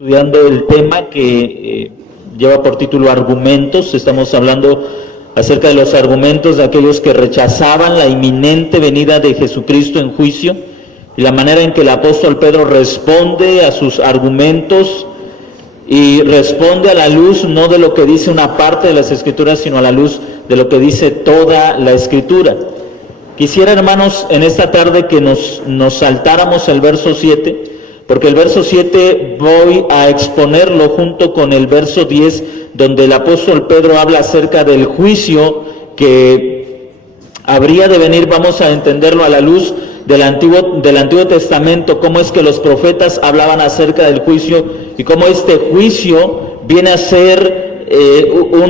Estudiando el tema que lleva por título Argumentos. Estamos hablando acerca de los argumentos de aquellos que rechazaban la inminente venida de Jesucristo en juicio y la manera en que el apóstol Pedro responde a sus argumentos y responde a la luz no de lo que dice una parte de las Escrituras, sino a la luz de lo que dice toda la Escritura. Quisiera, hermanos, en esta tarde que nos saltáramos el verso 7, porque el verso 7 voy a exponerlo junto con el verso 10, donde el apóstol Pedro habla acerca del juicio que habría de venir. Vamos a entenderlo a la luz del Antiguo Testamento, cómo es que los profetas hablaban acerca del juicio y cómo este juicio viene a ser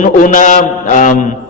una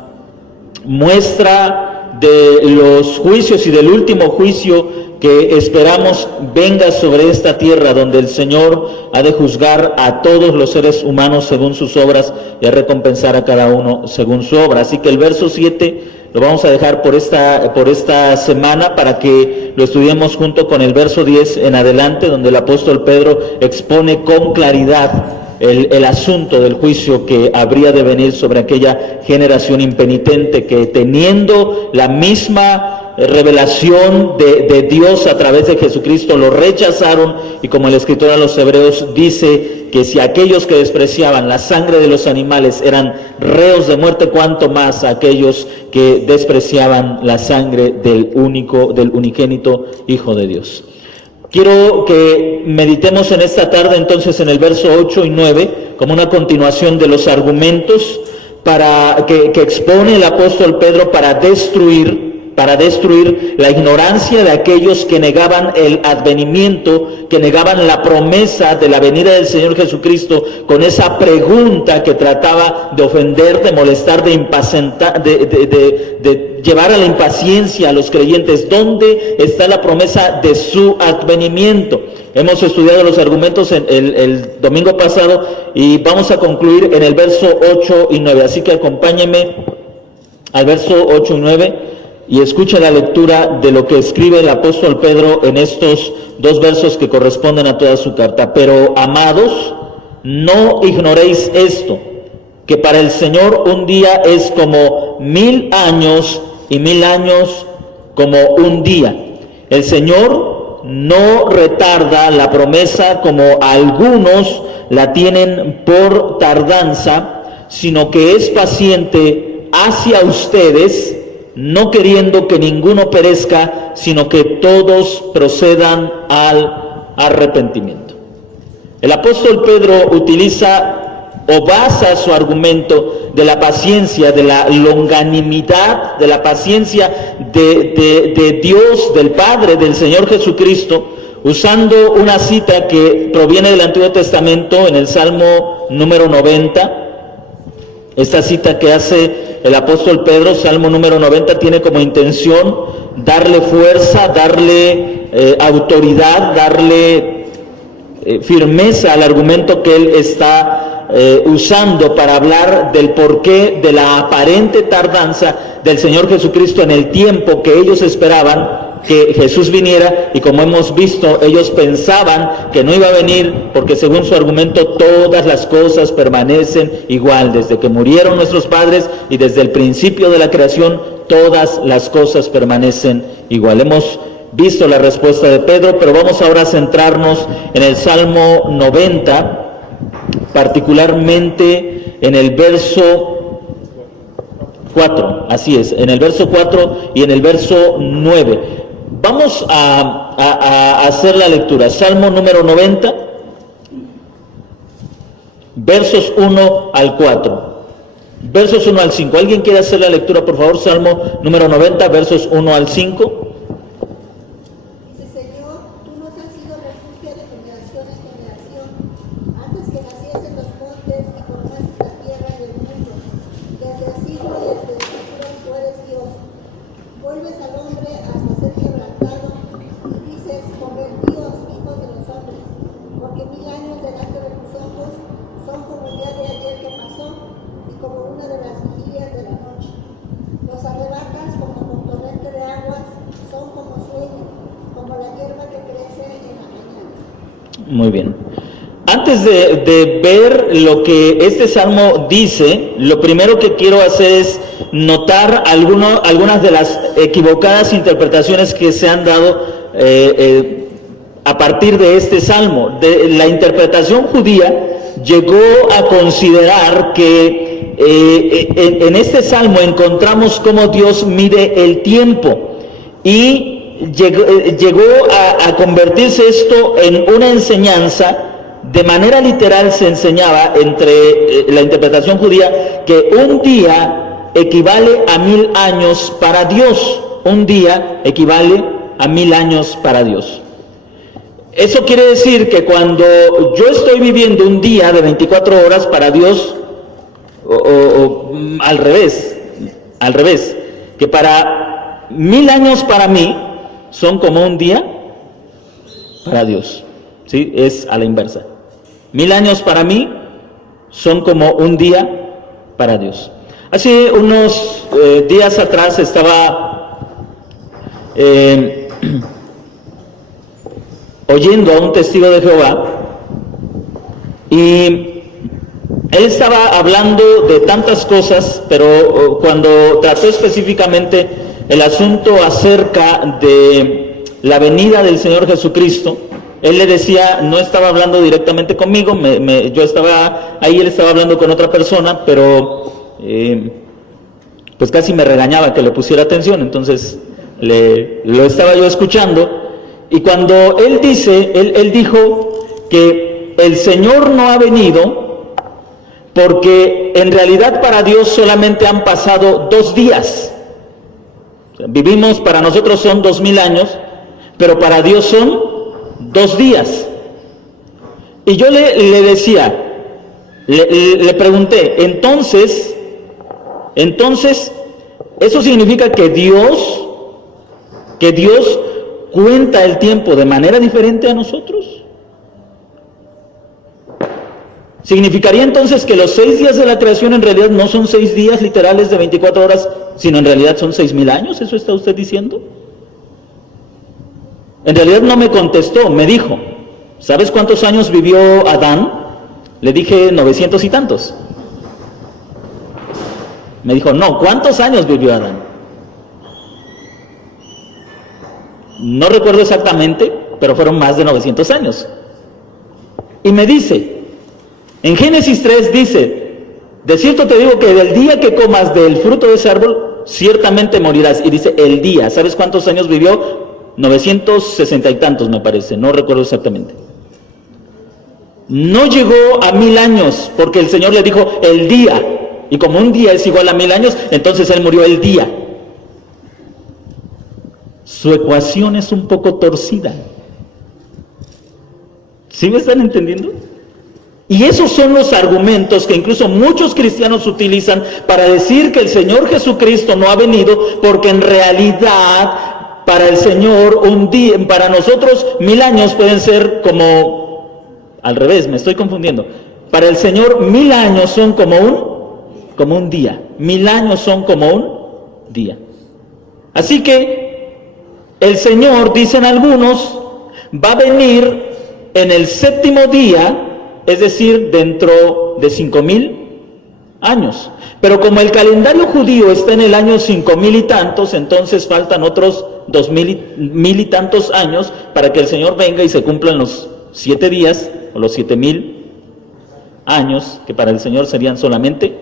muestra de los juicios y del último juicio que esperamos venga sobre esta tierra, donde el Señor ha de juzgar a todos los seres humanos según sus obras y a recompensar a cada uno según su obra. Así que el verso 7 lo vamos a dejar por esta semana para que lo estudiemos junto con el verso 10 en adelante, donde el apóstol Pedro expone con claridad el asunto del juicio que habría de venir sobre aquella generación impenitente que, teniendo la misma revelación de Dios a través de Jesucristo, lo rechazaron, y como el escritor a los Hebreos dice que si aquellos que despreciaban la sangre de los animales eran reos de muerte, cuánto más aquellos que despreciaban la sangre del unigénito Hijo de Dios. Quiero que meditemos en esta tarde entonces en el verso 8 y 9 como una continuación de los argumentos que expone el apóstol Pedro para destruir la ignorancia de aquellos que negaban el advenimiento, que negaban la promesa de la venida del Señor Jesucristo, con esa pregunta que trataba de ofender, de molestar, de impacientar, de llevar a la impaciencia a los creyentes. ¿Dónde está la promesa de su advenimiento? Hemos estudiado los argumentos el domingo pasado y vamos a concluir en el verso 8 y 9. Así que acompáñenme al verso 8 y 9. Y escucha la lectura de lo que escribe el apóstol Pedro en estos dos versos que corresponden a toda su carta. Pero, amados, no ignoréis esto, que para el Señor un día es como 1000 años y 1000 años como un día. El Señor no retarda la promesa como algunos la tienen por tardanza, sino que es paciente hacia ustedes, no queriendo que ninguno perezca, sino que todos procedan al arrepentimiento. El apóstol Pedro utiliza o basa su argumento de la paciencia, de la longanimidad, de la paciencia de Dios, del Padre, del Señor Jesucristo, usando una cita que proviene del Antiguo Testamento en el Salmo número 90. Esta cita que hace el apóstol Pedro, Salmo número 90, tiene como intención darle fuerza, darle autoridad, darle firmeza al argumento que él está usando para hablar del porqué de la aparente tardanza del Señor Jesucristo en el tiempo que ellos esperaban que Jesús viniera, y como hemos visto, ellos pensaban que no iba a venir porque según su argumento todas las cosas permanecen igual, desde que murieron nuestros padres y desde el principio de la creación todas las cosas permanecen igual. Hemos visto la respuesta de Pedro, pero vamos ahora a centrarnos en el Salmo 90, particularmente en el verso 4, así es, en el verso 4 y en el verso 9. Vamos a hacer la lectura. Salmo número 90, versos 1 al 4. Versos 1 al 5. ¿Alguien quiere hacer la lectura, por favor? Salmo número 90, versos 1 al 5. Muy bien. Antes de ver lo que este salmo dice, lo primero que quiero hacer es notar algunas de las equivocadas interpretaciones que se han dado a partir de este salmo. La interpretación judía llegó a considerar que en este salmo encontramos cómo Dios mide el tiempo, y llegó a convertirse esto en una enseñanza. De manera literal se enseñaba entre la interpretación judía que un día equivale a 1000 años para Dios. Un día equivale a 1000 años para Dios. Eso quiere decir que cuando yo estoy viviendo un día de 24 horas para Dios, o al revés, que para 1000 años para mí son como un día para Dios. ¿Sí? Es a la inversa. 1000 años para mí son como un día para Dios. Hace unos días atrás estaba oyendo a un testigo de Jehová, y él estaba hablando de tantas cosas, pero cuando trató específicamente el asunto acerca de la venida del Señor Jesucristo, él le decía, no estaba hablando directamente conmigo, yo estaba ahí, él estaba hablando con otra persona, pero pues casi me regañaba que le pusiera atención, entonces lo estaba yo escuchando, y cuando él dijo que el Señor no ha venido porque en realidad para Dios solamente han pasado 2 días. O sea, vivimos, para nosotros son 2000 años, pero para Dios son 2 días. Y yo le decía, le pregunté, entonces, ¿eso significa que Dios cuenta el tiempo de manera diferente a nosotros? ¿Significaría entonces que los 6 días de la creación en realidad no son 6 días literales de 24 horas, sino en realidad son 6000 años? ¿Eso está usted diciendo? En realidad no me contestó, me dijo, ¿sabes cuántos años vivió Adán? Le dije 900 y tantos. Me dijo, no, ¿cuántos años vivió Adán? No recuerdo exactamente, pero fueron más de 900 años. Y me dice, en Génesis 3 dice, de cierto te digo que del día que comas del fruto de ese árbol, ciertamente morirás. Y dice, el día, ¿sabes cuántos años vivió? 960 y tantos me parece, no recuerdo exactamente. No llegó a 1000 años, porque el Señor le dijo el día, y como un día es igual a 1000 años, entonces él murió el día. Su ecuación es un poco torcida. ¿Sí me están entendiendo? Y esos son los argumentos que incluso muchos cristianos utilizan para decir que el Señor Jesucristo no ha venido, porque en realidad para el Señor un día, para nosotros 1000 años pueden ser como, al revés, me estoy confundiendo. Para el Señor 1000 años son como un día. 1000 años son como un día. Así que el Señor, dicen algunos, va a venir en el 7º día, es decir, dentro de 5000 años. Pero como el calendario judío está en el año 5000 y tantos, entonces faltan otros 2000 y tantos años para que el Señor venga y se cumplan los 7 días, o los 7000 años, que para el Señor serían solamente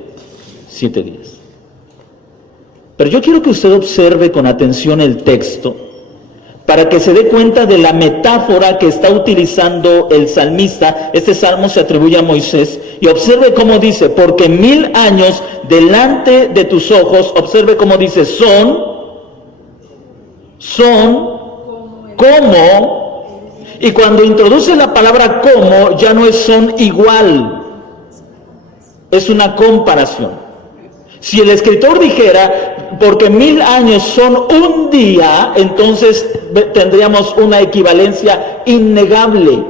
7 días. Pero yo quiero que usted observe con atención el texto, para que se dé cuenta de la metáfora que está utilizando el salmista. Este salmo se atribuye a Moisés, y observe cómo dice, porque 1000 años delante de tus ojos, observe cómo dice, son como, y cuando introduce la palabra como, ya no es son igual, es una comparación. Si el escritor dijera, porque 1000 años son un día, entonces tendríamos una equivalencia innegable.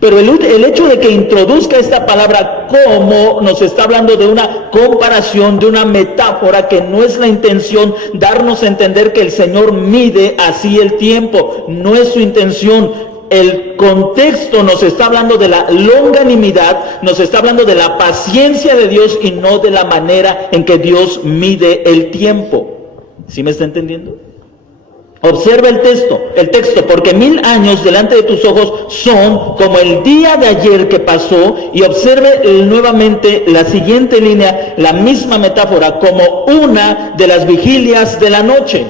Pero el hecho de que introduzca esta palabra como, nos está hablando de una comparación, de una metáfora, que no es la intención darnos a entender que el Señor mide así el tiempo. No es su intención. el contexto nos está hablando de la longanimidad, nos está hablando de la paciencia de Dios y no de la manera en que Dios mide el tiempo. ¿Sí me está entendiendo? Observa el texto, porque 1000 años delante de tus ojos son como el día de ayer que pasó, y observe nuevamente la siguiente línea, la misma metáfora, como una de las vigilias de la noche.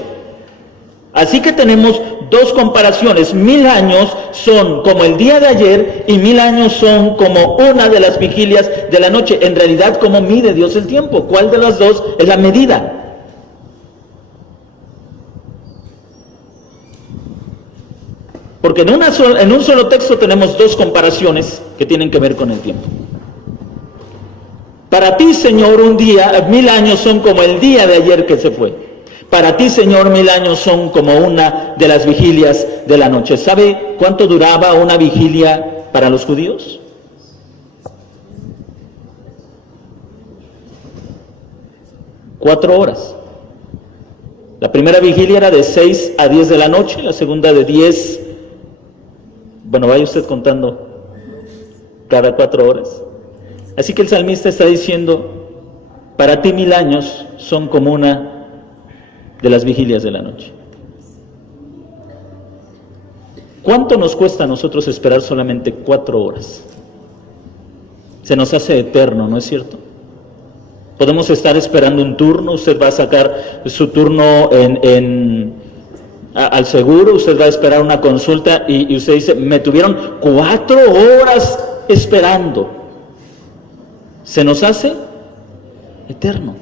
Así que tenemos dos comparaciones, 1000 años son como el día de ayer y 1000 años son como una de las vigilias de la noche. En realidad, ¿cómo mide Dios el tiempo? ¿Cuál de las dos es la medida? Porque en un solo texto tenemos dos comparaciones que tienen que ver con el tiempo. Para ti, Señor, 1000 años son como el día de ayer que se fue. Para ti, Señor, 1000 años son como una de las vigilias de la noche. ¿Sabe cuánto duraba una vigilia para los judíos? Cuatro horas. La primera vigilia era de 6 a 10 de la noche, la segunda de 10. Bueno, vaya usted contando cada 4 horas. Así que el salmista está diciendo, para ti 1000 años son como una de las vigilias de la noche. ¿Cuánto nos cuesta a nosotros esperar solamente 4 horas? Se nos hace eterno, ¿no es cierto? Podemos estar esperando un turno, usted va a sacar su turno al seguro, usted va a esperar una consulta y usted dice, me tuvieron 4 horas esperando. Se nos hace eterno.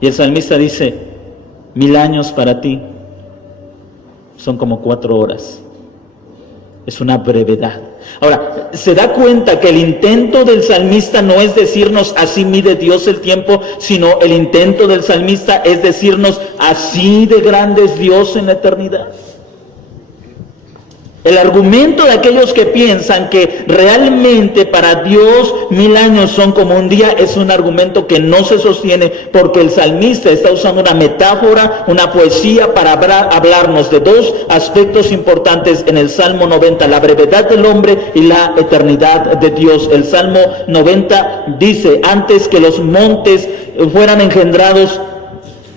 Y el salmista dice, 1000 años para ti son como 4 horas. Es una brevedad. Ahora, ¿se da cuenta que el intento del salmista no es decirnos así mide Dios el tiempo, sino el intento del salmista es decirnos así de grande es Dios en la eternidad? El argumento de aquellos que piensan que realmente para Dios 1000 años son como un día es un argumento que no se sostiene, porque el salmista está usando una metáfora, una poesía para hablarnos de dos aspectos importantes en el Salmo 90, la brevedad del hombre y la eternidad de Dios. El Salmo 90 dice, antes que los montes fueran engendrados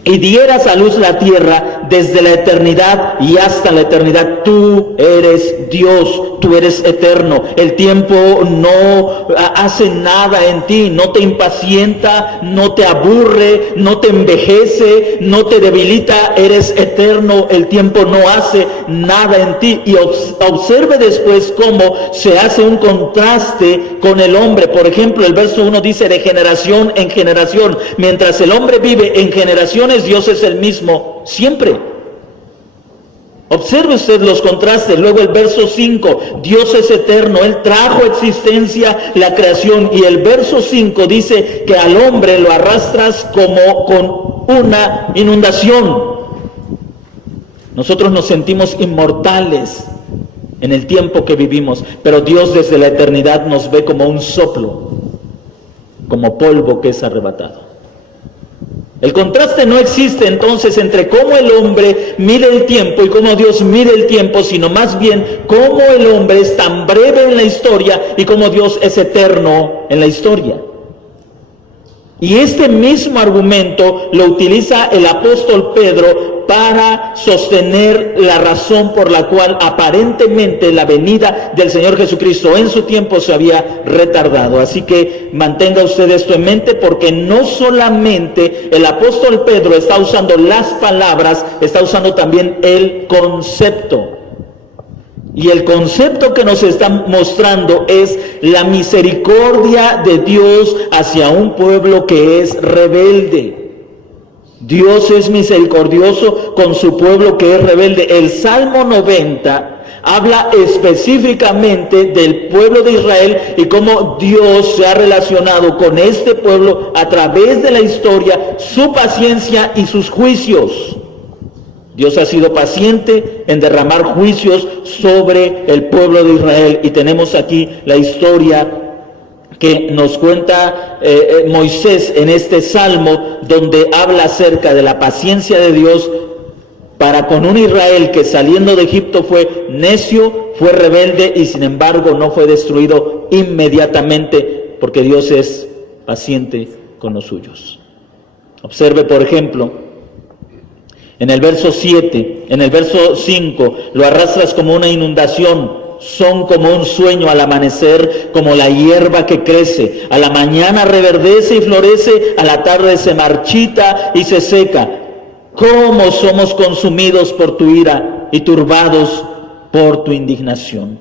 y dieras a luz la tierra, desde la eternidad y hasta la eternidad, tú eres Dios, tú eres eterno. El tiempo no hace nada en ti, no te impacienta, no te aburre, no te envejece, no te debilita, eres eterno, el tiempo no hace nada en ti. Y observe después cómo se hace un contraste con el hombre. Por ejemplo, el verso 1 dice, de generación en generación. Mientras el hombre vive en generaciones, Dios es el mismo siempre. Observe usted los contrastes. Luego el verso 5, Dios es eterno, Él trajo a existencia la creación. Y el verso 5 dice que al hombre lo arrastras como con una inundación. Nosotros nos sentimos inmortales en el tiempo que vivimos, pero Dios desde la eternidad nos ve como un soplo, como polvo que es arrebatado. El contraste no existe entonces entre cómo el hombre mide el tiempo y cómo Dios mide el tiempo, sino más bien cómo el hombre es tan breve en la historia y cómo Dios es eterno en la historia. Y este mismo argumento lo utiliza el apóstol Pedro para sostener la razón por la cual aparentemente la venida del Señor Jesucristo en su tiempo se había retardado. Así que mantenga usted esto en mente, porque no solamente el apóstol Pedro está usando las palabras, está usando también el concepto. Y el concepto que nos está mostrando es la misericordia de Dios hacia un pueblo que es rebelde. Dios es misericordioso con su pueblo que es rebelde. El Salmo 90 habla específicamente del pueblo de Israel y cómo Dios se ha relacionado con este pueblo a través de la historia, su paciencia y sus juicios. Dios ha sido paciente en derramar juicios sobre el pueblo de Israel, y tenemos aquí la historia que nos cuenta Moisés en este salmo, donde habla acerca de la paciencia de Dios para con un Israel que saliendo de Egipto fue necio, fue rebelde y sin embargo no fue destruido inmediatamente, porque Dios es paciente con los suyos. Observe, por ejemplo, en el verso 7, en el verso 5, lo arrastras como una inundación, son como un sueño al amanecer, como la hierba que crece, a la mañana reverdece y florece, a la tarde se marchita y se seca. ¿Cómo somos consumidos por tu ira y turbados por tu indignación?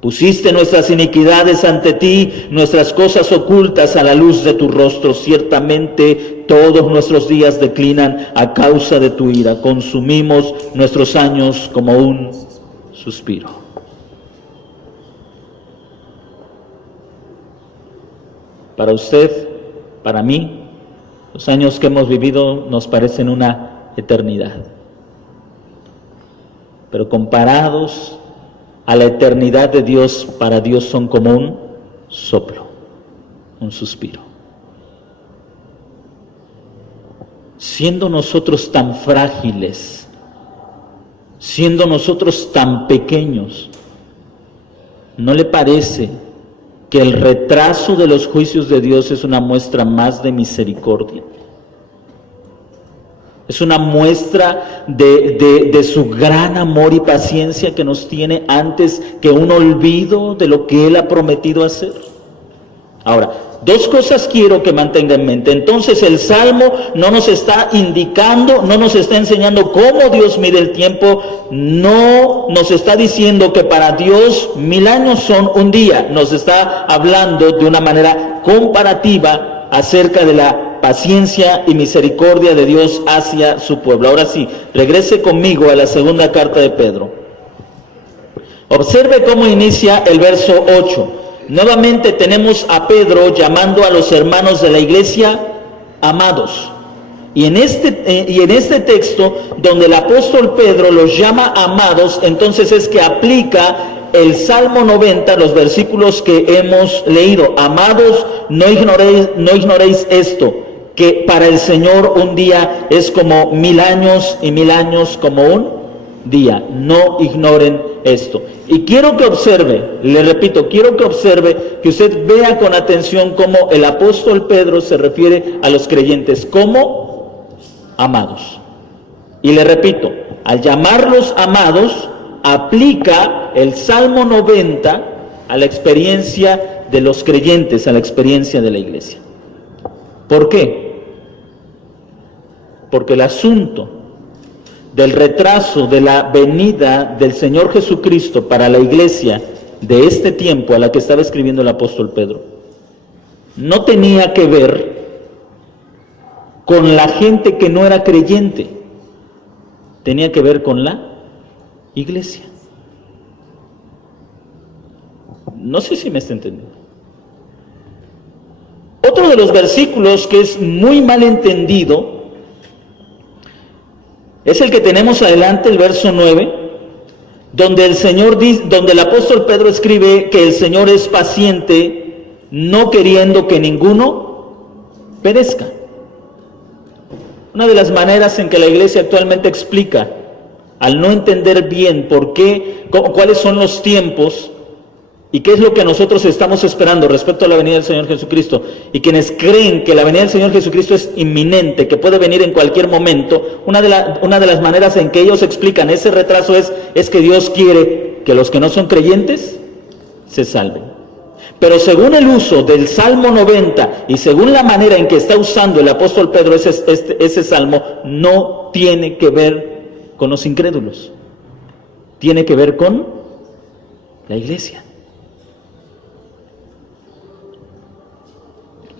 Pusiste nuestras iniquidades ante ti, nuestras cosas ocultas a la luz de tu rostro. Ciertamente todos nuestros días declinan a causa de tu ira. Consumimos nuestros años como un suspiro. Para usted, para mí, los años que hemos vivido nos parecen una eternidad. Pero comparados a la eternidad de Dios, para Dios son como un soplo, un suspiro. Siendo nosotros tan frágiles, siendo nosotros tan pequeños, ¿no le parece que el retraso de los juicios de Dios es una muestra más de misericordia? Es una muestra de su gran amor y paciencia que nos tiene antes que un olvido de lo que Él ha prometido hacer. Ahora, dos cosas quiero que mantenga en mente. Entonces el Salmo no nos está indicando, no nos está enseñando cómo Dios mide el tiempo, no nos está diciendo que para Dios 1000 años son un día. Nos está hablando de una manera comparativa acerca de la paciencia y misericordia de Dios hacia su pueblo. Ahora sí, regrese conmigo a la segunda carta de Pedro. Observe cómo inicia el verso 8. Nuevamente tenemos a Pedro llamando a los hermanos de la iglesia amados. Y en este texto, donde el apóstol Pedro los llama amados, entonces es que aplica el Salmo 90, los versículos que hemos leído. Amados, no ignoréis esto, que para el Señor un día es como 1000 años y 1000 años como un día. No ignoren esto. Y quiero que observe, le repito, quiero que observe, que usted vea con atención cómo el apóstol Pedro se refiere a los creyentes como amados. Y le repito, al llamarlos amados, aplica el Salmo 90 a la experiencia de los creyentes, a la experiencia de la iglesia. ¿Por qué? Porque el asunto del retraso de la venida del Señor Jesucristo para la iglesia de este tiempo a la que estaba escribiendo el apóstol Pedro no tenía que ver con la gente que no era creyente, tenía que ver con la iglesia. No sé si me está entendiendo. Otro de los versículos que es muy mal entendido es el que tenemos adelante, el verso 9, donde el apóstol Pedro escribe que el Señor es paciente, no queriendo que ninguno perezca. Una de las maneras en que la iglesia actualmente explica, al no entender bien por qué, cuáles son los tiempos y qué es lo que nosotros estamos esperando respecto a la venida del Señor Jesucristo, y quienes creen que la venida del Señor Jesucristo es inminente, que puede venir en cualquier momento, una de las maneras en que ellos explican ese retraso es que Dios quiere que los que no son creyentes se salven. Pero según el uso del Salmo 90 y según la manera en que está usando el apóstol Pedro ese salmo, no tiene que ver con los incrédulos, tiene que ver con la iglesia.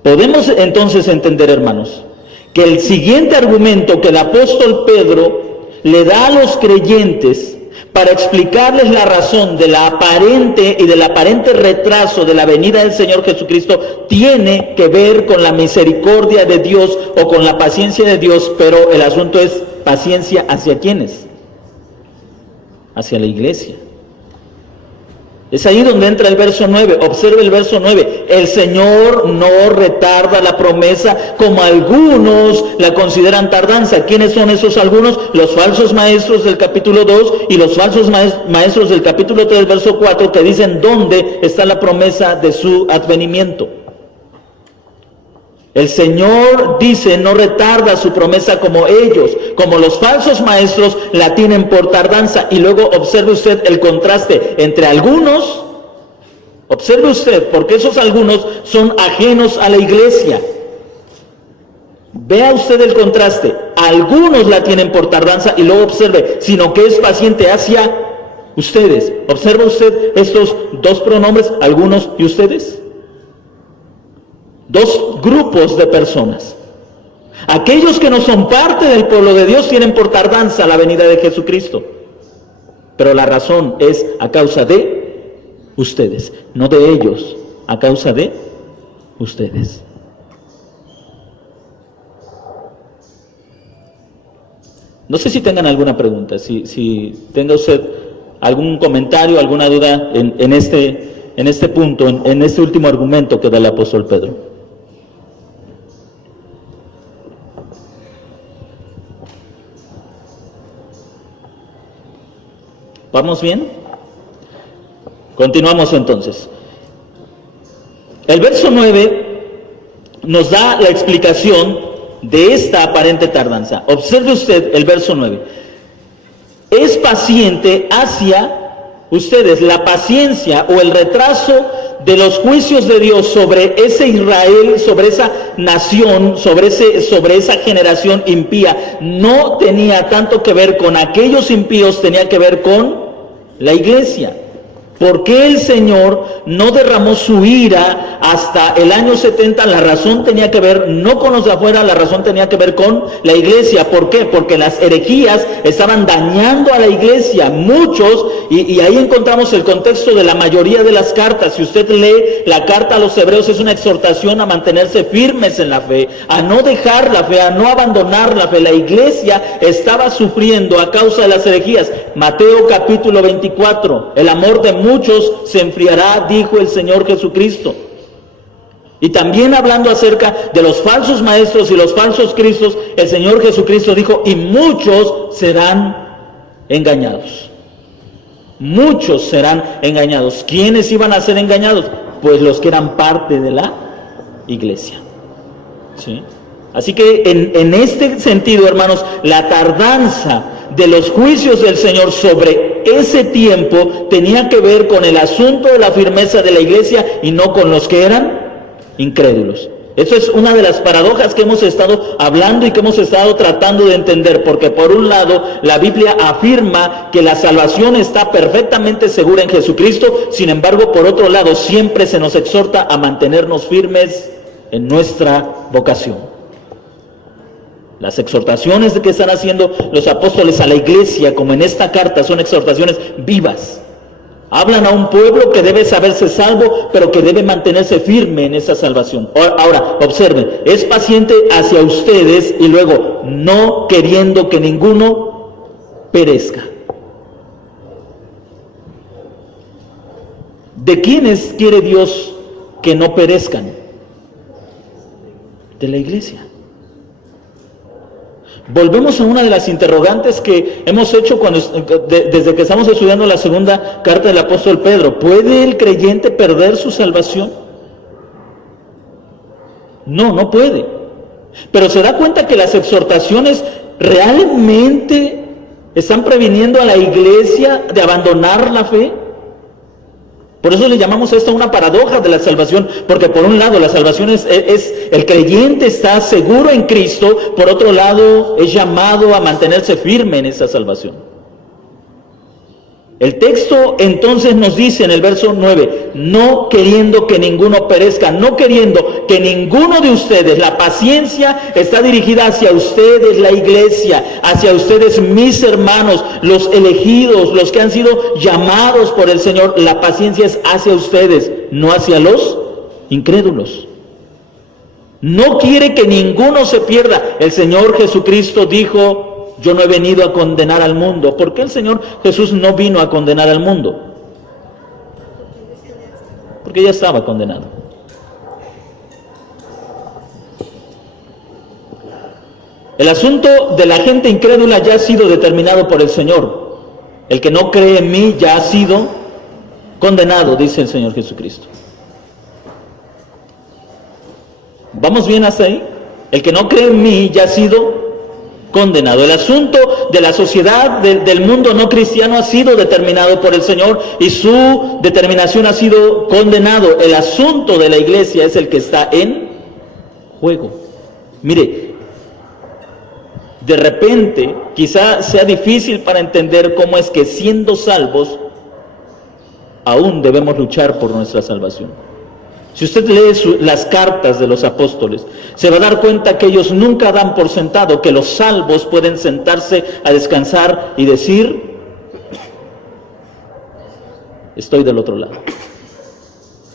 Podemos entonces entender, hermanos, que el siguiente argumento que el apóstol Pedro le da a los creyentes para explicarles la razón de la aparente y del aparente retraso de la venida del Señor Jesucristo tiene que ver con la misericordia de Dios o con la paciencia de Dios, pero el asunto es paciencia ¿hacia quiénes? Hacia la iglesia. Es ahí donde entra el verso 9. Observe el verso 9. El Señor no retarda la promesa como algunos la consideran tardanza. ¿Quiénes son esos algunos? Los falsos maestros del capítulo 2 y los falsos maestros del capítulo 3, verso 4, que dicen dónde está la promesa de su advenimiento. El Señor dice, no retarda su promesa como ellos, como los falsos maestros la tienen por tardanza. Y luego observe usted el contraste entre algunos, observe usted, porque esos algunos son ajenos a la iglesia. Vea usted el contraste, algunos la tienen por tardanza y luego observe, sino que es paciente hacia ustedes. ¿Observa usted estos dos pronombres, algunos y ustedes? Dos grupos de personas. Aquellos que no son parte del pueblo de Dios tienen por tardanza la venida de Jesucristo. Pero la razón es a causa de ustedes, no de ellos, a causa de ustedes. No sé si tengan alguna pregunta, si tenga usted algún comentario, alguna duda en este punto, en este último argumento que da el apóstol Pedro. ¿Vamos bien? Continuamos entonces. El verso 9 nos da la explicación de esta aparente tardanza. Observe usted el verso 9. Es paciente hacia ustedes. La paciencia o el retraso de los juicios de Dios sobre ese Israel, sobre esa nación, sobre esa generación impía, no tenía tanto que ver con aquellos impíos, tenía que ver con la iglesia. ¿Por qué el Señor no derramó su ira hasta el año 70? La razón tenía que ver no con los de afuera, la razón tenía que ver con la iglesia. ¿Por qué? Porque las herejías estaban dañando a la iglesia, muchos, y ahí encontramos el contexto de la mayoría de las cartas. Si usted lee la carta a los hebreos, es una exhortación a mantenerse firmes en la fe, a no dejar la fe, a no abandonar la fe. La iglesia estaba sufriendo a causa de las herejías. Mateo capítulo 24, el amor de muchos se enfriará, dijo el Señor Jesucristo. Y también hablando acerca de los falsos maestros y los falsos cristos, el Señor Jesucristo dijo, y muchos serán engañados. Muchos serán engañados. ¿Quiénes iban a ser engañados? Pues los que eran parte de la iglesia. ¿Sí? Así que en este sentido, hermanos, la tardanza de los juicios del Señor sobre ese tiempo tenía que ver con el asunto de la firmeza de la iglesia y no con los que eran incrédulos. Eso es una de las paradojas que hemos estado hablando y que hemos estado tratando de entender, porque por un lado la Biblia afirma que la salvación está perfectamente segura en Jesucristo, sin embargo por otro lado siempre se nos exhorta a mantenernos firmes en nuestra vocación. Las exhortaciones que están haciendo los apóstoles a la iglesia, como en esta carta, son exhortaciones vivas. Hablan a un pueblo que debe saberse salvo, pero que debe mantenerse firme en esa salvación. Ahora, observen, es paciente hacia ustedes y luego no queriendo que ninguno perezca. ¿De quiénes quiere Dios que no perezcan? De la iglesia. Volvemos a una de las interrogantes que hemos hecho desde que estamos estudiando la segunda carta del apóstol Pedro. ¿Puede el creyente perder su salvación? No, no puede. Pero se da cuenta que las exhortaciones realmente están previniendo a la iglesia de abandonar la fe. Por eso le llamamos a esto una paradoja de la salvación, porque por un lado la salvación es el creyente está seguro en Cristo, por otro lado es llamado a mantenerse firme en esa salvación. El texto entonces nos dice en el verso 9, no queriendo que ninguno perezca, no queriendo que ninguno de ustedes, la paciencia está dirigida hacia ustedes, la iglesia, hacia ustedes, mis hermanos, los elegidos, los que han sido llamados por el Señor. La paciencia es hacia ustedes, no hacia los incrédulos. No quiere que ninguno se pierda. El Señor Jesucristo dijo, yo no he venido a condenar al mundo. ¿Por qué el Señor Jesús no vino a condenar al mundo? porque ya estaba condenado. El asunto de la gente incrédula ya ha sido determinado por el Señor. El que no cree en mí ya ha sido condenado, dice el Señor Jesucristo. ¿Vamos bien hasta ahí? El que no cree en mí ya ha sido condenado. El asunto de la sociedad, del mundo no cristiano ha sido determinado por el Señor y su determinación ha sido condenado. El asunto de la iglesia es el que está en juego. Mire, de repente quizá sea difícil para entender cómo es que siendo salvos aún debemos luchar por nuestra salvación. Si usted lee las cartas de los apóstoles, se va a dar cuenta que ellos nunca dan por sentado que los salvos pueden sentarse a descansar y decir, estoy del otro lado.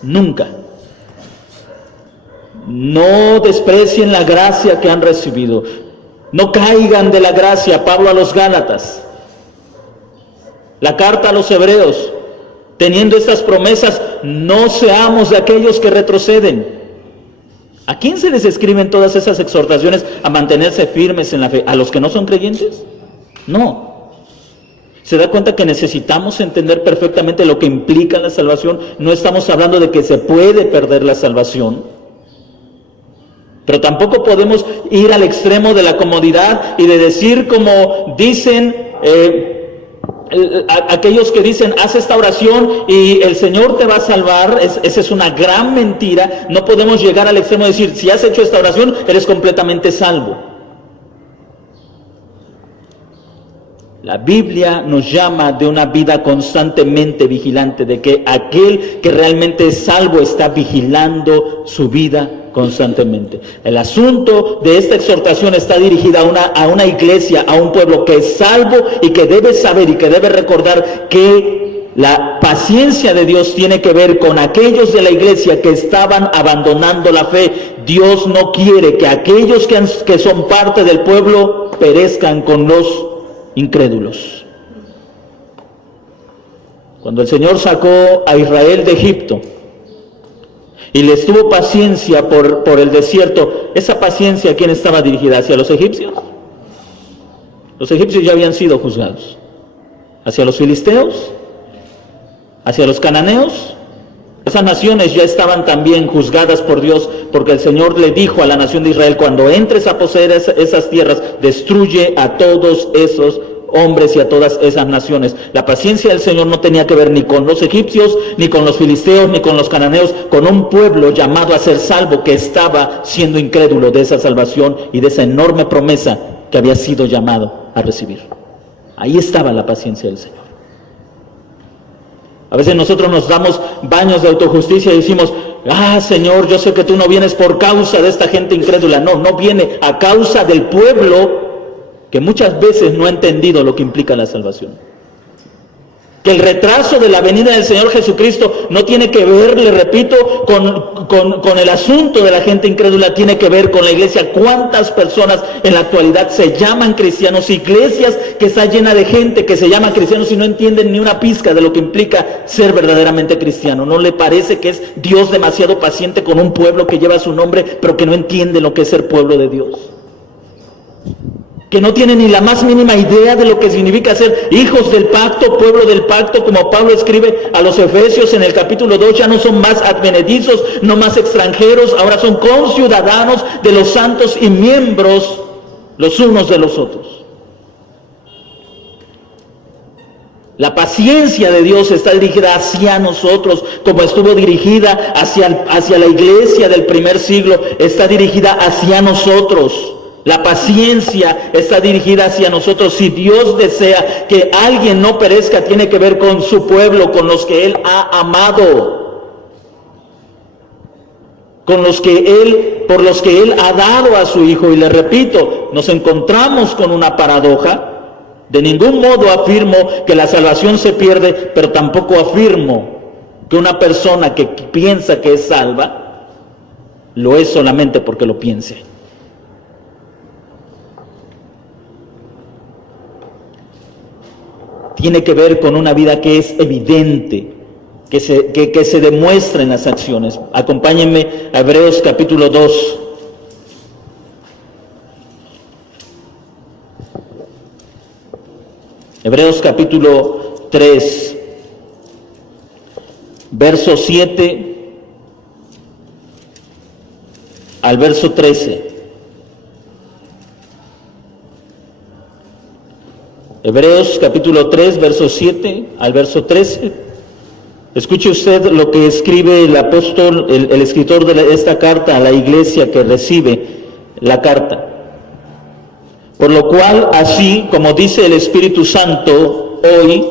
Nunca. No desprecien la gracia que han recibido. No caigan de la gracia. Pablo a los Gálatas. La carta a los Hebreos. Teniendo estas promesas, no seamos de aquellos que retroceden. ¿A quién se les escriben todas esas exhortaciones a mantenerse firmes en la fe? ¿A los que no son creyentes? No. ¿Se da cuenta que necesitamos entender perfectamente lo que implica la salvación? No estamos hablando de que se puede perder la salvación, pero tampoco podemos ir al extremo de la comodidad y de decir como dicen aquellos que dicen, haz esta oración y el Señor te va a salvar. Esa es una gran mentira. No podemos llegar al extremo de decir, si has hecho esta oración, eres completamente salvo. La Biblia nos llama de una vida constantemente vigilante, de que aquel que realmente es salvo está vigilando su vida constantemente. El asunto de esta exhortación está dirigida a una iglesia, a un pueblo que es salvo y que debe saber y que debe recordar que la paciencia de Dios tiene que ver con aquellos de la iglesia que estaban abandonando la fe. Dios no quiere que aquellos que son parte del pueblo perezcan con los incrédulos. Cuando el Señor sacó a Israel de Egipto y les tuvo paciencia por el desierto, ¿esa paciencia a quién estaba dirigida? ¿Hacia los egipcios? Los egipcios ya habían sido juzgados. ¿Hacia los filisteos? ¿Hacia los cananeos? Esas naciones ya estaban también juzgadas por Dios, porque el Señor le dijo a la nación de Israel, cuando entres a poseer esas tierras, destruye a todos esos hombres y a todas esas naciones. La paciencia del Señor no tenía que ver ni con los egipcios, ni con los filisteos, ni con los cananeos, con un pueblo llamado a ser salvo que estaba siendo incrédulo de esa salvación y de esa enorme promesa que había sido llamado a recibir. Ahí estaba la paciencia del Señor. A veces nosotros nos damos baños de autojusticia y decimos, Señor, yo sé que tú no vienes por causa de esta gente incrédula. No viene a causa del pueblo que muchas veces no ha entendido lo que implica la salvación. Que el retraso de la venida del Señor Jesucristo no tiene que ver, le repito, con el asunto de la gente incrédula, tiene que ver con la iglesia. ¿Cuántas personas en la actualidad se llaman cristianos? Iglesias que está llena de gente que se llama cristianos y no entienden ni una pizca de lo que implica ser verdaderamente cristiano. ¿No le parece que es Dios demasiado paciente con un pueblo que lleva su nombre, pero que no entiende lo que es ser pueblo de Dios? Que no tienen ni la más mínima idea de lo que significa ser hijos del pacto, pueblo del pacto, como Pablo escribe a los Efesios en el capítulo 2, ya no son más advenedizos, no más extranjeros, ahora son conciudadanos de los santos y miembros los unos de los otros. La paciencia de Dios está dirigida hacia nosotros, como estuvo dirigida hacia la iglesia del primer siglo, está dirigida hacia nosotros. La paciencia está dirigida hacia nosotros. Si Dios desea que alguien no perezca, tiene que ver con su pueblo, con los que Él ha amado, por los que Él ha dado a su Hijo. Y le repito, nos encontramos con una paradoja. De ningún modo afirmo que la salvación se pierde, pero tampoco afirmo que una persona que piensa que es salva, lo es solamente porque lo piense. Tiene que ver con una vida que es evidente que se demuestra en las acciones. Acompáñenme a Hebreos capítulo 2. Hebreos capítulo 3, verso 7 al verso 13. Hebreos capítulo 3, verso 7 al verso 13. Escuche usted lo que escribe el apóstol, el escritor de esta carta a la iglesia que recibe la carta. Por lo cual, así como dice el Espíritu Santo hoy,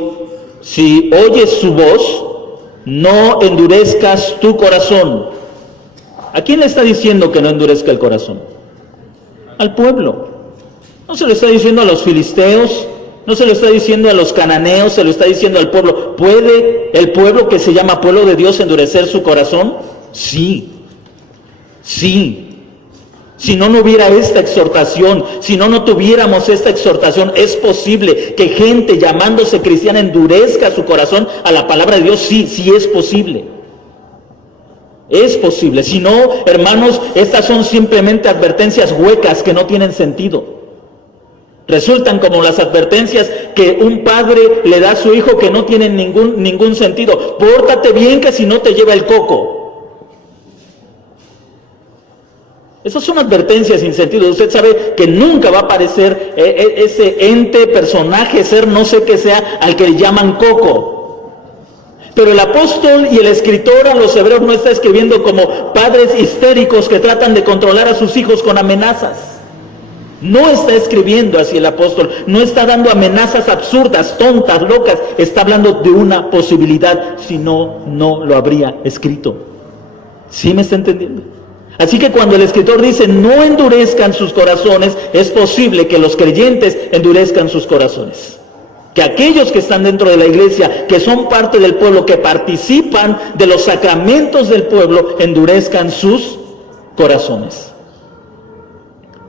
si oyes su voz, no endurezcas tu corazón. ¿A quién le está diciendo que no endurezca el corazón? Al pueblo. No se lo está diciendo a los filisteos, no se lo está diciendo a los cananeos, se lo está diciendo al pueblo. ¿Puede el pueblo que se llama pueblo de Dios endurecer su corazón? Sí, sí. Si no hubiera esta exhortación, si no tuviéramos esta exhortación, es posible que gente llamándose cristiana endurezca su corazón a la palabra de Dios. Sí, sí es posible. Es posible. Si no, hermanos, estas son simplemente advertencias huecas que no tienen sentido. Resultan como las advertencias que un padre le da a su hijo que no tienen ningún sentido. Pórtate bien que si no te lleva el coco. Esas son advertencias sin sentido. Usted sabe que nunca va a aparecer ese ente, personaje, ser, no sé qué sea, al que le llaman coco. Pero el apóstol y el escritor a los hebreos no está escribiendo como padres histéricos que tratan de controlar a sus hijos con amenazas. No está escribiendo así el apóstol, no está dando amenazas absurdas, tontas, locas. Está hablando de una posibilidad, si no, no lo habría escrito. ¿Sí me está entendiendo? Así que cuando el escritor dice no endurezcan sus corazones, es posible que los creyentes endurezcan sus corazones. Que aquellos que están dentro de la iglesia, que son parte del pueblo, que participan de los sacramentos del pueblo, endurezcan sus corazones.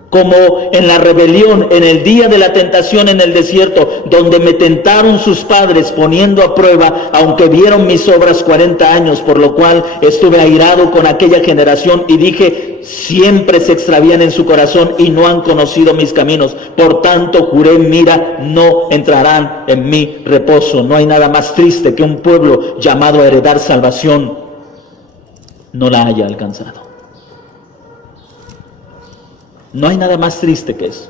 Como en la rebelión, en el día de la tentación en el desierto, donde me tentaron sus padres poniendo a prueba, aunque vieron mis obras 40 años, por lo cual estuve airado con aquella generación y dije, siempre se extravían en su corazón y no han conocido mis caminos. Por tanto, juré, mira, no entrarán en mi reposo. No hay nada más triste que un pueblo llamado a heredar salvación no la haya alcanzado. No hay nada más triste que eso.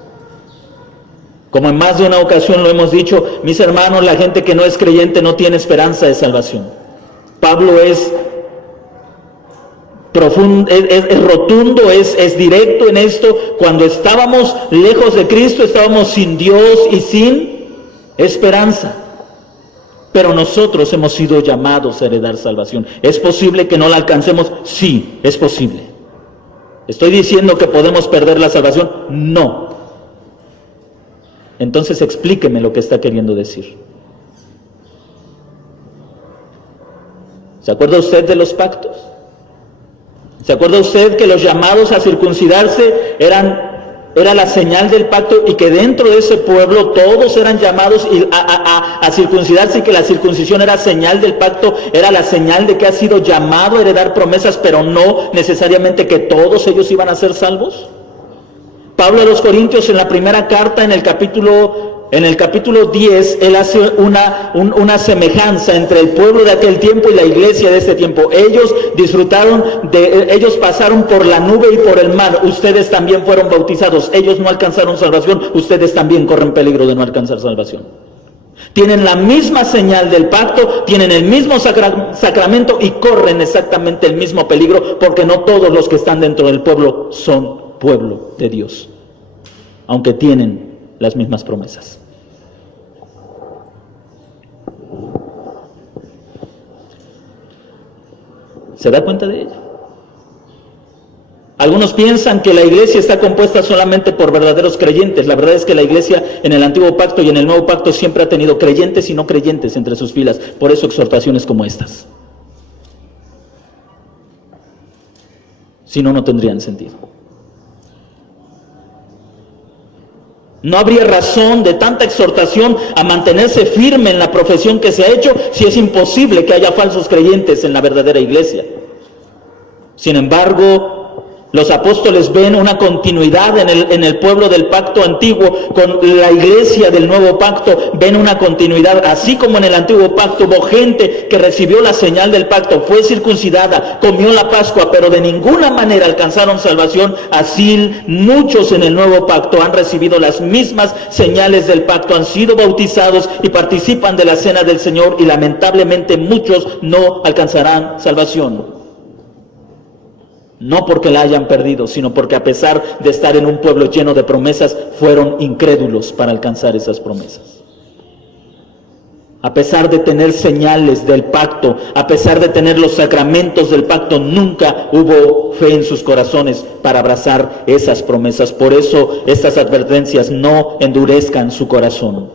Como en más de una ocasión lo hemos dicho, mis hermanos, la gente que no es creyente no tiene esperanza de salvación. Pablo es profundo, es rotundo, es directo en esto. Cuando estábamos lejos de Cristo, estábamos sin Dios y sin esperanza. Pero nosotros hemos sido llamados a heredar salvación. ¿Es posible que no la alcancemos? Sí, es posible. ¿Estoy diciendo que podemos perder la salvación? No. Entonces explíqueme lo que está queriendo decir. ¿Se acuerda usted de los pactos? ¿Se acuerda usted que los llamados a circuncidarse era la señal del pacto y que dentro de ese pueblo todos eran llamados a circuncidarse y que la circuncisión era señal del pacto, era la señal de que ha sido llamado a heredar promesas, pero no necesariamente que todos ellos iban a ser salvos? Pablo a los Corintios en la primera carta, en el capítulo 10, él hace una semejanza entre el pueblo de aquel tiempo y la iglesia de este tiempo. Ellos ellos pasaron por la nube y por el mar, ustedes también fueron bautizados. Ellos no alcanzaron salvación, ustedes también corren peligro de no alcanzar salvación. Tienen la misma señal del pacto, tienen el mismo sacramento y corren exactamente el mismo peligro, porque no todos los que están dentro del pueblo son pueblo de Dios, aunque tienen las mismas promesas. ¿Se da cuenta de ello? Algunos piensan que la iglesia está compuesta solamente por verdaderos creyentes. La verdad es que la iglesia en el Antiguo Pacto y en el Nuevo Pacto siempre ha tenido creyentes y no creyentes entre sus filas. Por eso exhortaciones como estas. Si no, no tendrían sentido. No habría razón de tanta exhortación a mantenerse firme en la profesión que se ha hecho si es imposible que haya falsos creyentes en la verdadera iglesia. Sin embargo, los apóstoles ven una continuidad en el pueblo del pacto antiguo con la iglesia del nuevo pacto, ven una continuidad, así como en el antiguo pacto hubo gente que recibió la señal del pacto, fue circuncidada, comió la Pascua, pero de ninguna manera alcanzaron salvación. Así muchos en el nuevo pacto han recibido las mismas señales del pacto, han sido bautizados y participan de la cena del Señor, y lamentablemente muchos no alcanzarán salvación. No porque la hayan perdido, sino porque a pesar de estar en un pueblo lleno de promesas, fueron incrédulos para alcanzar esas promesas. A pesar de tener señales del pacto, a pesar de tener los sacramentos del pacto, nunca hubo fe en sus corazones para abrazar esas promesas. Por eso estas advertencias: no endurezcan su corazón,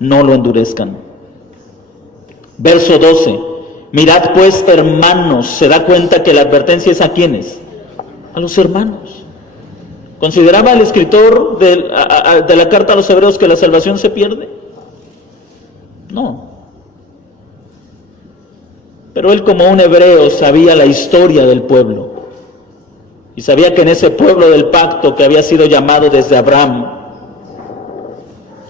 no lo endurezcan. Verso 12. Mirad pues, hermanos, se da cuenta que la advertencia es a ¿quiénes? A los hermanos. ¿Consideraba el escritor de la carta a los hebreos que la salvación se pierde? No. Pero él, como un hebreo, sabía la historia del pueblo. Y sabía que en ese pueblo del pacto que había sido llamado desde Abraham,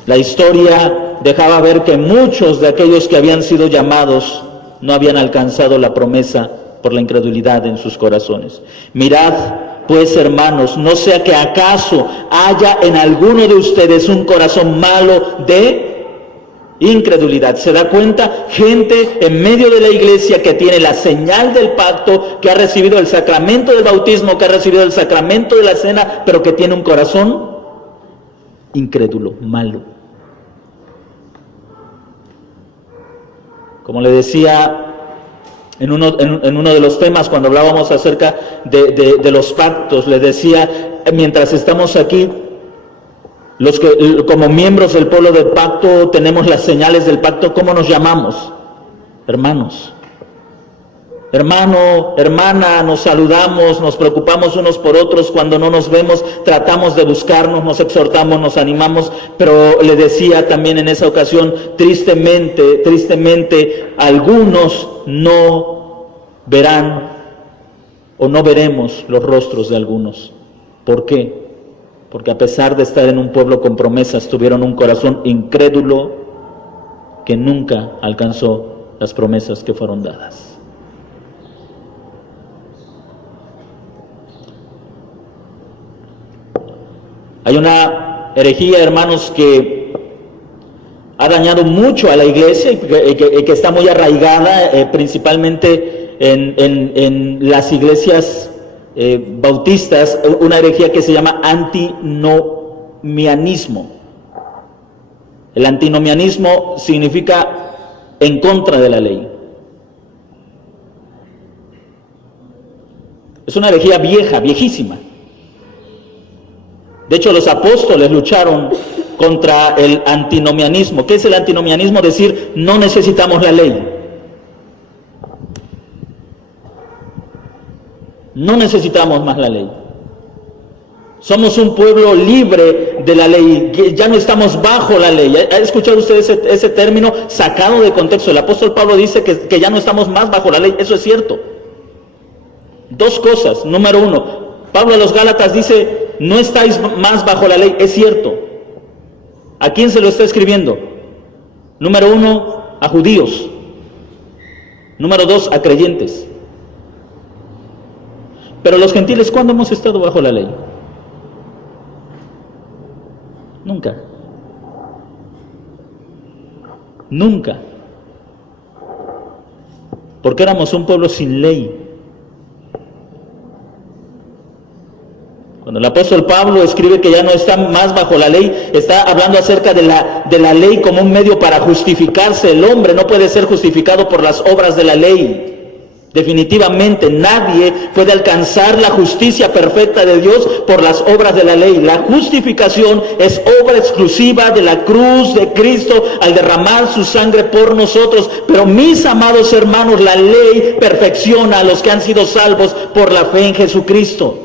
la historia dejaba ver que muchos de aquellos que habían sido llamados no habían alcanzado la promesa por la incredulidad en sus corazones. Mirad, pues, hermanos, no sea que acaso haya en alguno de ustedes un corazón malo de incredulidad. ¿Se da cuenta? Gente en medio de la iglesia que tiene la señal del pacto, que ha recibido el sacramento del bautismo, que ha recibido el sacramento de la cena, pero que tiene un corazón incrédulo, malo. Como le decía en uno de los temas, cuando hablábamos acerca de los pactos, le decía, mientras estamos aquí, los que como miembros del pueblo del pacto tenemos las señales del pacto, ¿cómo nos llamamos? Hermanos. Hermano, hermana, nos saludamos, nos preocupamos unos por otros, cuando no nos vemos tratamos de buscarnos, nos exhortamos, nos animamos, pero le decía también en esa ocasión, tristemente, algunos no verán o no veremos los rostros de algunos. ¿Por qué? Porque a pesar de estar en un pueblo con promesas, tuvieron un corazón incrédulo que nunca alcanzó las promesas que fueron dadas. Hay una herejía, hermanos, que ha dañado mucho a la iglesia y que está muy arraigada, principalmente en las iglesias bautistas, una herejía que se llama antinomianismo. El antinomianismo significa en contra de la ley. Es una herejía vieja, viejísima. De hecho, los apóstoles lucharon contra el antinomianismo. ¿Qué es el antinomianismo? Decir, no necesitamos la ley. No necesitamos más la ley. Somos un pueblo libre de la ley. Ya no estamos bajo la ley. ¿Ha escuchado usted ese término sacado de contexto? El apóstol Pablo dice que ya no estamos más bajo la ley. Eso es cierto. Dos cosas. Número uno, Pablo a los Gálatas dice, no estáis más bajo la ley. Es cierto. ¿A quién se lo está escribiendo? Número uno, a judíos. Número dos, a creyentes. Pero los gentiles, ¿cuándo hemos estado bajo la ley? Nunca. Nunca. Porque éramos un pueblo sin ley. Cuando el apóstol Pablo escribe que ya no está más bajo la ley, está hablando acerca de la ley como un medio para justificarse. El hombre no puede ser justificado por las obras de la ley. Definitivamente nadie puede alcanzar la justicia perfecta de Dios por las obras de la ley. La justificación es obra exclusiva de la cruz de Cristo al derramar su sangre por nosotros. Pero mis amados hermanos, la ley perfecciona a los que han sido salvos por la fe en Jesucristo.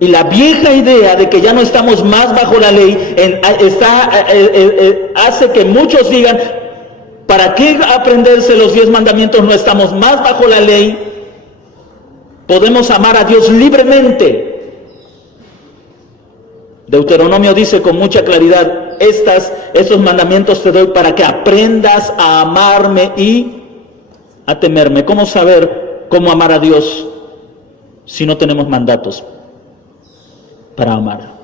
Y la vieja idea de que ya no estamos más bajo la ley hace que muchos digan, ¿para qué aprenderse los 10 mandamientos? No estamos más bajo la ley. Podemos amar a Dios libremente. Deuteronomio dice con mucha claridad, estos mandamientos te doy para que aprendas a amarme y a temerme. ¿Cómo saber cómo amar a Dios si no tenemos mandatos para amar?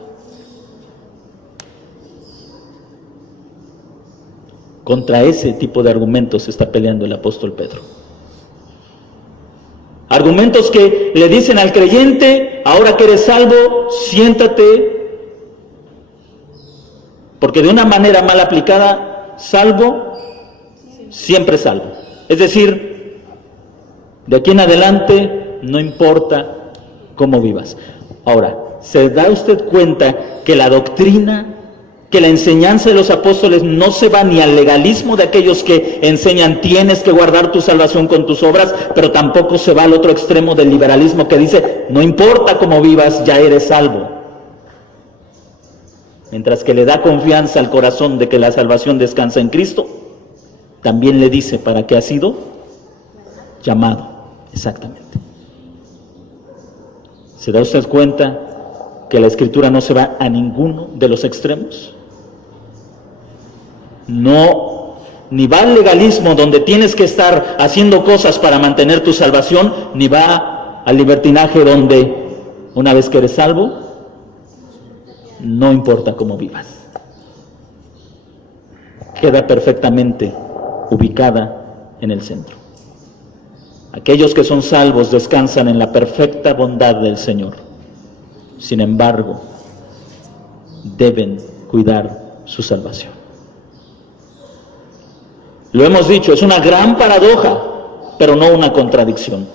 Contra ese tipo de argumentos se está peleando el apóstol Pedro. Argumentos que le dicen al creyente, ahora que eres salvo, siéntate, porque de una manera mal aplicada, salvo, siempre salvo. Es decir, de aquí en adelante no importa cómo vivas. Ahora, ¿se da usted cuenta que la doctrina, que la enseñanza de los apóstoles no se va ni al legalismo de aquellos que enseñan tienes que guardar tu salvación con tus obras, pero tampoco se va al otro extremo del liberalismo que dice no importa cómo vivas, ya eres salvo? Mientras que le da confianza al corazón de que la salvación descansa en Cristo, también le dice para qué ha sido llamado. Exactamente. ¿Se da usted cuenta que la Escritura no se va a ninguno de los extremos? No, ni va al legalismo donde tienes que estar haciendo cosas para mantener tu salvación, ni va al libertinaje donde una vez que eres salvo, no importa cómo vivas. Queda perfectamente ubicada en el centro. Aquellos que son salvos descansan en la perfecta bondad del Señor. Sin embargo, deben cuidar su salvación. Lo hemos dicho, es una gran paradoja, pero no una contradicción.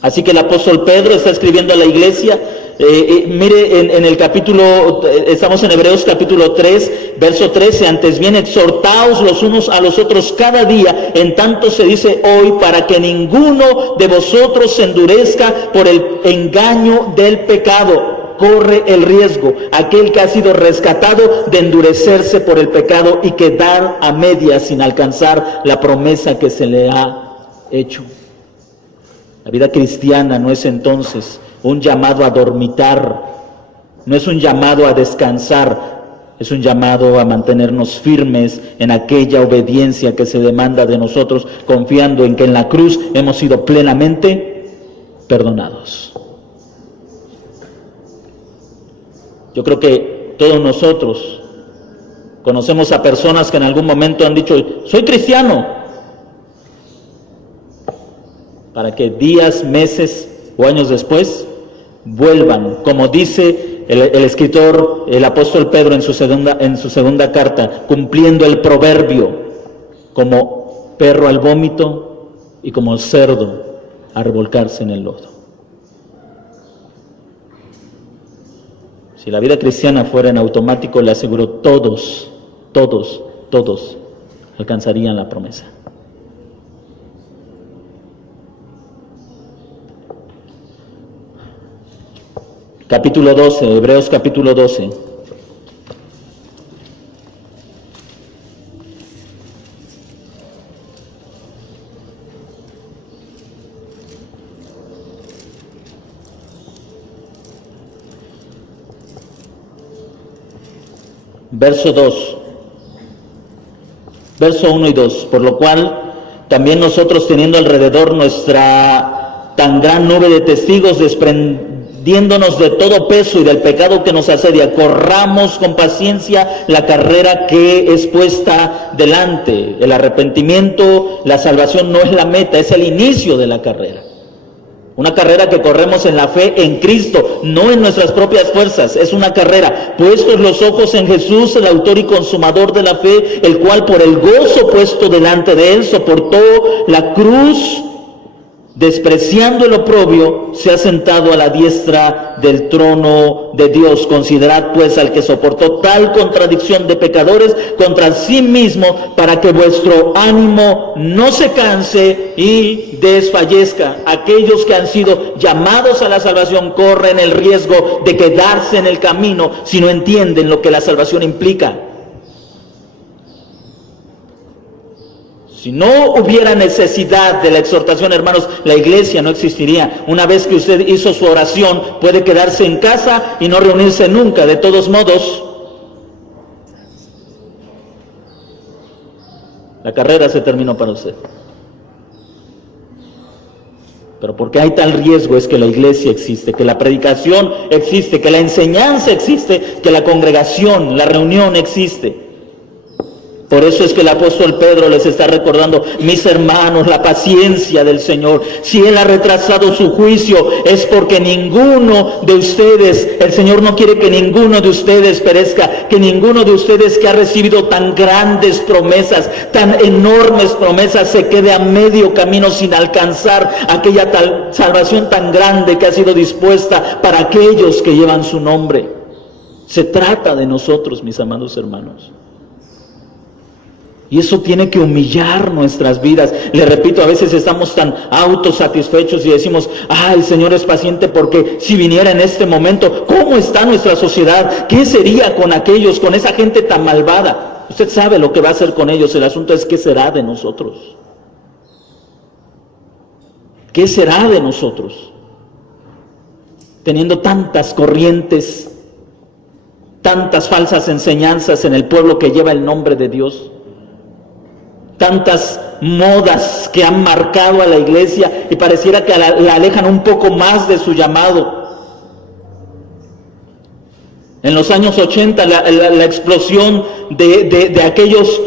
Así que el apóstol Pedro está escribiendo a la iglesia. Mire en el capítulo, estamos en Hebreos capítulo 3, verso 13, antes bien exhortaos los unos a los otros cada día, en tanto se dice hoy, para que ninguno de vosotros se endurezca por el engaño del pecado. Corre el riesgo, aquel que ha sido rescatado, de endurecerse por el pecado y quedar a medias sin alcanzar la promesa que se le ha hecho. La vida cristiana no es entonces un llamado a dormitar, no es un llamado a descansar, es un llamado a mantenernos firmes en aquella obediencia que se demanda de nosotros, confiando en que en la cruz hemos sido plenamente perdonados. Yo creo que todos nosotros conocemos a personas que en algún momento han dicho, soy cristiano, para que días, meses o años después vuelvan, como dice el escritor, el apóstol Pedro en su segunda carta, cumpliendo el proverbio, como perro al vómito y como cerdo a revolcarse en el lodo. Si la vida cristiana fuera en automático, le aseguro, todos alcanzarían la promesa. Capítulo 12, Hebreos capítulo 12. Verso 2, verso 1 y 2, por lo cual también nosotros, teniendo alrededor nuestra tan gran nube de testigos, desprendiéndonos de todo peso y del pecado que nos asedia, corramos con paciencia la carrera que es puesta delante. El arrepentimiento, la salvación no es la meta, es el inicio de la carrera. Una carrera que corremos en la fe en Cristo, no en nuestras propias fuerzas. Es una carrera, puestos los ojos en Jesús, el autor y consumador de la fe, el cual por el gozo puesto delante de él soportó la cruz, despreciando el oprobio, se ha sentado a la diestra del trono de Dios. Considerad pues al que soportó tal contradicción de pecadores contra sí mismo, para que vuestro ánimo no se canse y desfallezca. Aquellos que han sido llamados a la salvación corren el riesgo de quedarse en el camino si no entienden lo que la salvación implica. Si no hubiera necesidad de la exhortación, hermanos, la iglesia no existiría. Una vez que usted hizo su oración, puede quedarse en casa y no reunirse nunca. De todos modos, la carrera se terminó para usted. Pero porque hay tal riesgo es que la iglesia existe, que la predicación existe, que la enseñanza existe, que la congregación, la reunión existe. Por eso es que el apóstol Pedro les está recordando: mis hermanos, la paciencia del Señor. Si Él ha retrasado su juicio, es porque ninguno de ustedes, el Señor no quiere que ninguno de ustedes perezca, que ninguno de ustedes que ha recibido tan grandes promesas, tan enormes promesas, se quede a medio camino sin alcanzar aquella tal salvación tan grande que ha sido dispuesta para aquellos que llevan su nombre. Se trata de nosotros, mis amados hermanos. Y eso tiene que humillar nuestras vidas. Le repito, a veces estamos tan autosatisfechos y decimos: el Señor es paciente porque si viniera en este momento, ¿cómo está nuestra sociedad? ¿Qué sería con aquellos, con esa gente tan malvada? Usted sabe lo que va a hacer con ellos. El asunto es: ¿qué será de nosotros? ¿Qué será de nosotros? Teniendo tantas corrientes, tantas falsas enseñanzas en el pueblo que lleva el nombre de Dios. Tantas modas que han marcado a la iglesia y pareciera que la alejan un poco más de su llamado. En los años 80, la explosión de aquellos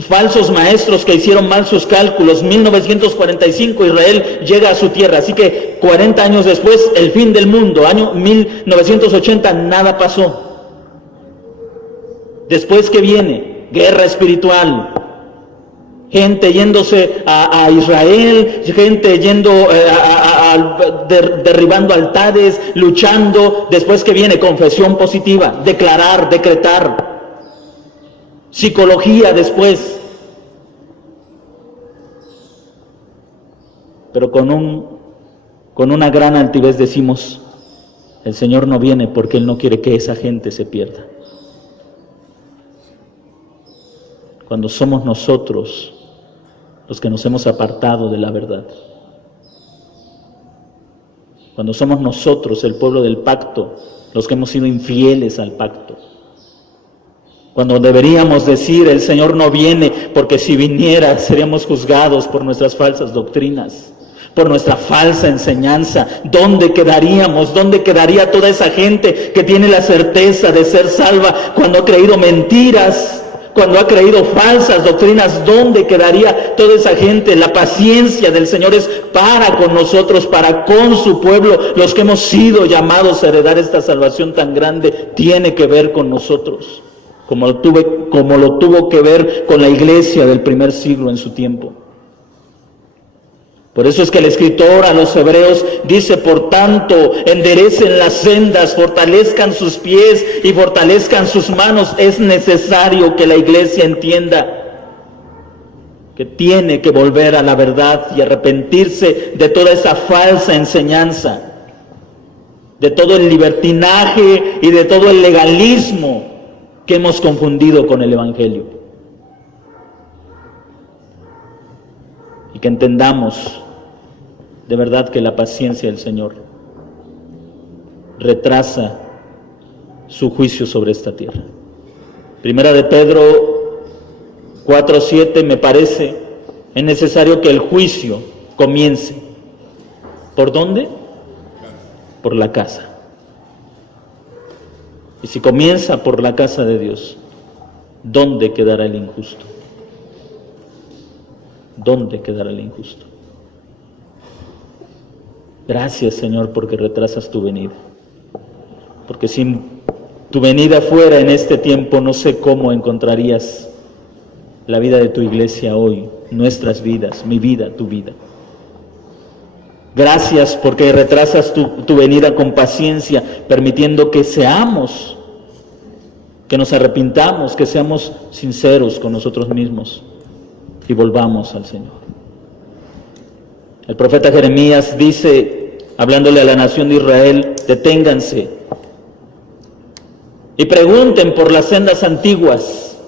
falsos maestros que hicieron mal sus cálculos. 1945 Israel llega a su tierra, así que 40 años después, el fin del mundo. Año 1980, nada pasó. Después, ¿qué viene? Guerra espiritual. Gente yéndose a Israel, gente yendo derribando altares, luchando. Después, que viene confesión positiva, declarar, decretar, psicología después. Pero con una gran altivez decimos: el Señor no viene porque Él no quiere que esa gente se pierda. Cuando somos nosotros los que nos hemos apartado de la verdad. Cuando somos nosotros, el pueblo del pacto, los que hemos sido infieles al pacto. Cuando deberíamos decir: el Señor no viene, porque si viniera seríamos juzgados por nuestras falsas doctrinas, por nuestra falsa enseñanza. ¿Dónde quedaríamos? ¿Dónde quedaría toda esa gente que tiene la certeza de ser salva cuando ha creído mentiras? Cuando ha creído falsas doctrinas, ¿dónde quedaría toda esa gente? La paciencia del Señor es para con nosotros, para con su pueblo. Los que hemos sido llamados a heredar esta salvación tan grande, tiene que ver con nosotros, como lo tuvo que ver con la iglesia del primer siglo en su tiempo. Por eso es que el escritor a los hebreos dice: por tanto, enderecen las sendas, fortalezcan sus pies y fortalezcan sus manos. Es necesario que la iglesia entienda que tiene que volver a la verdad y arrepentirse de toda esa falsa enseñanza, de todo el libertinaje y de todo el legalismo que hemos confundido con el evangelio. Y que entendamos de verdad que la paciencia del Señor retrasa su juicio sobre esta tierra. Primera de Pedro 4:7, me parece, es necesario que el juicio comience. ¿Por dónde? Por la casa. Y si comienza por la casa de Dios, ¿dónde quedará el injusto? ¿Dónde quedará el injusto? Gracias, Señor, porque retrasas tu venida. Porque si tu venida fuera en este tiempo, no sé cómo encontrarías la vida de tu iglesia hoy, nuestras vidas, mi vida, tu vida. Gracias porque retrasas tu venida con paciencia, permitiendo que seamos, que nos arrepintamos, que seamos sinceros con nosotros mismos y volvamos al Señor. El profeta Jeremías dice, hablándole a la nación de Israel, deténganse y pregunten por las sendas antiguas,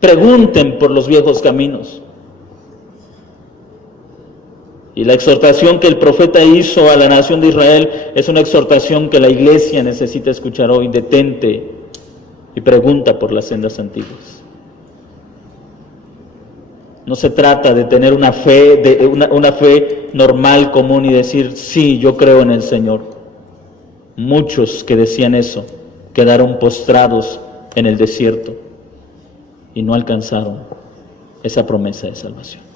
pregunten por los viejos caminos. Y la exhortación que el profeta hizo a la nación de Israel es una exhortación que la iglesia necesita escuchar hoy. Detente y pregunta por las sendas antiguas. No se trata de tener una fe normal, común y decir, sí, yo creo en el Señor. Muchos que decían eso quedaron postrados en el desierto y no alcanzaron esa promesa de salvación.